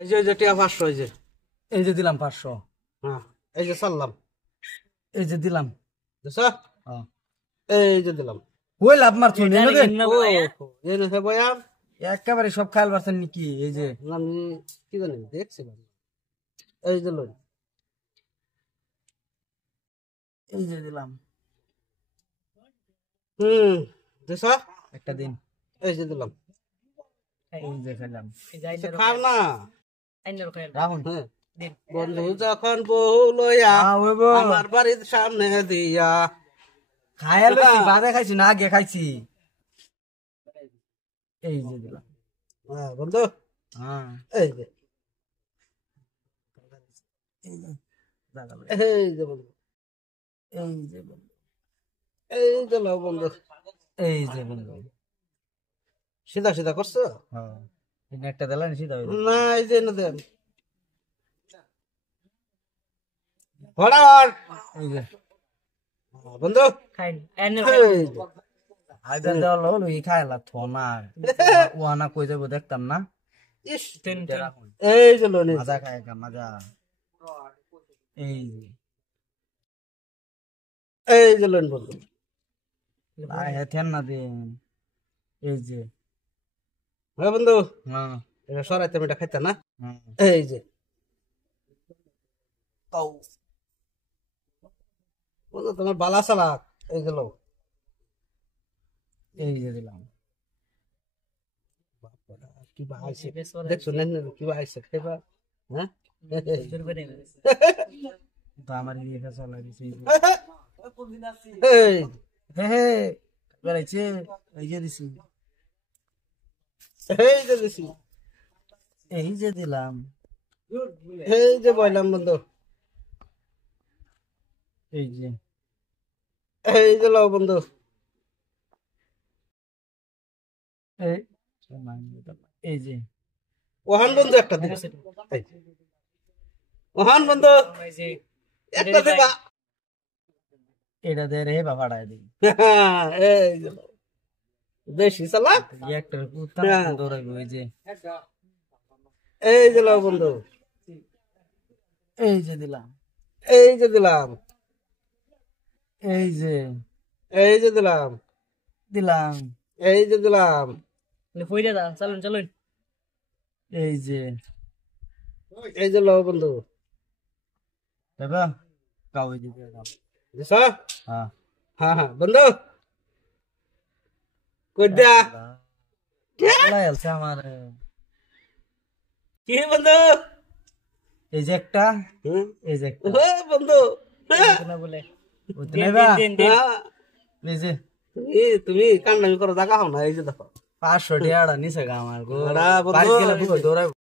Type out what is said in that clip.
এই যে টিয়া 500 এই যে দিলাম 500। হ্যাঁ এই যে সারলাম। এই যে দিলাম। বুঝছো? হ্যাঁ এই যে দিলাম। ওই লাভ মারছো নে দে। ও এই নে বয়াম একেবারে সব খাইল পারছেন নাকি? এই যে আমি কি জানি দেখছিলাম। এই যে লই। এই যে দিলাম দেখছো? একটা দিন। এই যে দিলাম। এই যে খেলাম। খাও না। রাহুন হ্যাঁ বন্ধু যখন বউ লইয়া ওই বউ আমার বাড়ির সামনে দিয়া খাইয়া লইছি, বাজে খাইছি না আগে খাইছি। এই যে দিলাম। হ্যাঁ বন্ধু হ্যাঁ এই যে এই যে বন্ধু এই যে বন্ধু। এই যে লও বন্ধু। এই যে বন্ধু। সিধা সিধা করছো? হ্যাঁ একটা দিলাম সিধা হয়ে যাবে। না এই যে না দেন হড়ার এই যে বন্ধু খাইন এই যে। আইবার দেওয়া হলো এই খাইলা থনা ওয়ানা কই যাবো দেখতাম না। ইস এটা রাখুন। এই যে লো নে মাজা খায় কা মাজা। এই যে এই যে লোন বন্ধু। আয় হেথেন না দিন। এই যে হ্যাঁ বন্ধু হ্যাঁ এটা সরাইতে আমি এটা খাইতে না। হ্যাঁ এই যে বন্ধু তোমার বালা চালাক। এই যে লো এই যে দিলাম। কি বা আইছে দেখছো না কি বা আইছে খাইবা হ্যাঁ তো আমার ইয়ে কাছে লাগিছে। এই হে হে বেড়াইছে। এই যে দিছি। এই যে দিছি। এই যে দিলাম। এই যে বইলাম বন্ধু। এই যে এই যে লও বন্ধু। এই এই যে ওহান বন্ধু একটা দিবা। ওহান বন্ধু একটা দিবা। এটা দে রে বাবাড়াই দিই। এই যে লও। বেশি চালাক। একটা কুত্তা দৌড়াইবো। এই যে এই যে লও বন্ধু। এই যে দিলাম। এই যে দিলাম। এই যে এই যে দিলাম। দিলাম। এই যে দিলাম। ফইরা দা চলুন চলুন এই যে এই যে লও বন্ধু। দেবা কাউই দিবে দাও। দিছ? হ্যাঁ হ্যাঁ হ্যাঁ বন্ধু কই দিয়া লাই আছে আমার। কি বন্ধু? এই যে একটা হুম এই যে একটা ও বন্ধু না বলে বুঝতে নেবা। হ্যাঁ, এই যে তুমি কান্নামি করো জায়গা হও না। এই যে দেখো 500 টাকা নিছে গা আমার গো। আড়া বন্ধু, বাড়ি গেলে দৌড়াই